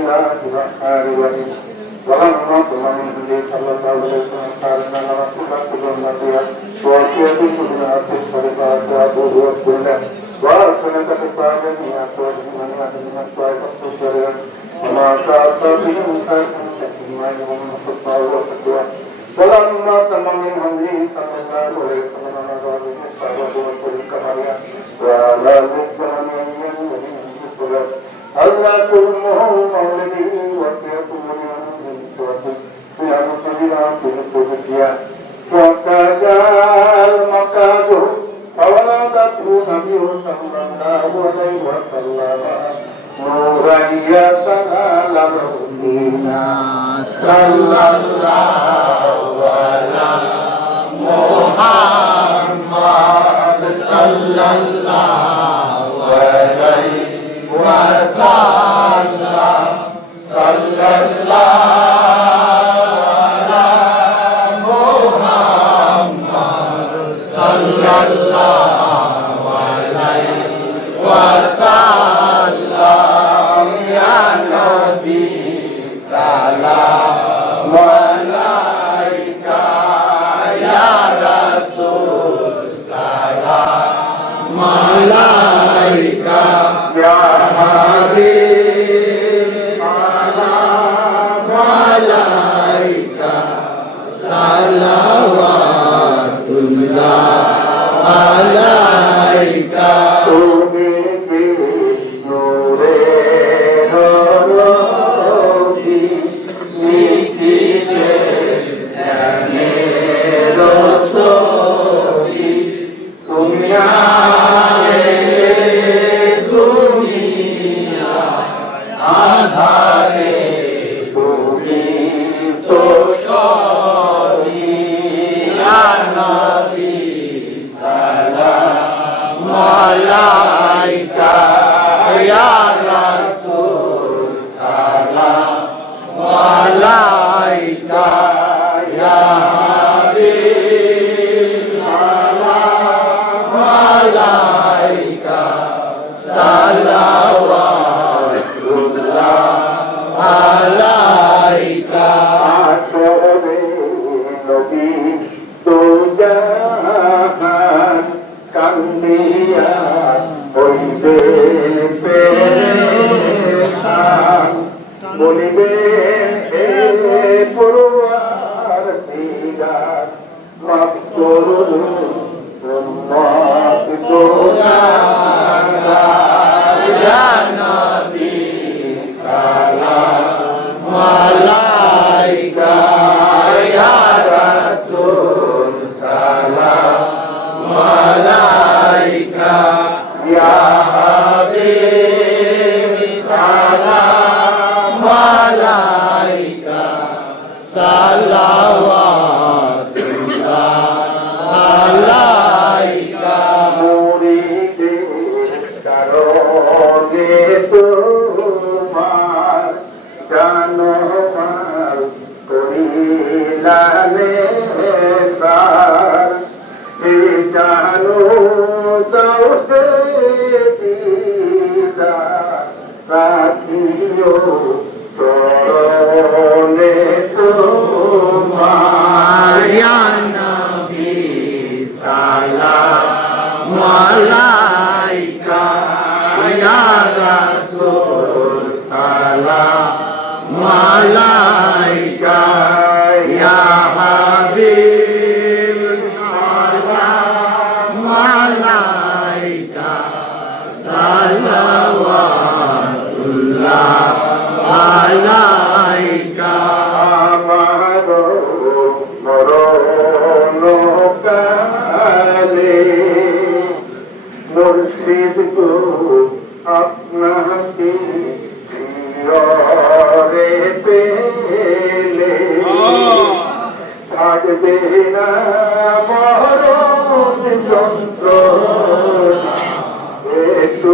الله الرحمن الرحيم ولما طلع من النبي صلى الله عليه وسلم قال ان رسول كل امتي واتيت كل اتي الشركات ابوه وكله وارسل كتبا جميعا وجميعا من الطائفه الشريعه وما شاء صاحبه مساكن تحكيما يوم الخطا والفتوى ولما تم من هديه صلى الله عليه وسلم على بعضه الصحابه وكل كمالها وعلى ذكر من يمين ألا كلهم القدسية وكجاء المكاد فولدته نبي صلى الله عليه وسلم نورا يتنال رسولنا صلى الله على محمد صلى الله عليه wa বলিবে পড়ুয়ার দিদার মাফ তোমার জানমাল করিলানে সার এ জানো যাওতে দিদা রাখিও মুর্শিদ গো আপনাকে শিরে পেলে থাকবে না মরণ যন্ত্র একটু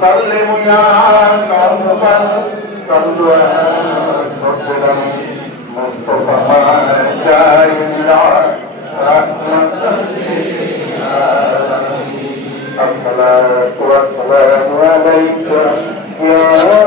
سلموا يا قوم صلوا على مصطفى جاي رحمة الصلاة والسلام عليك يا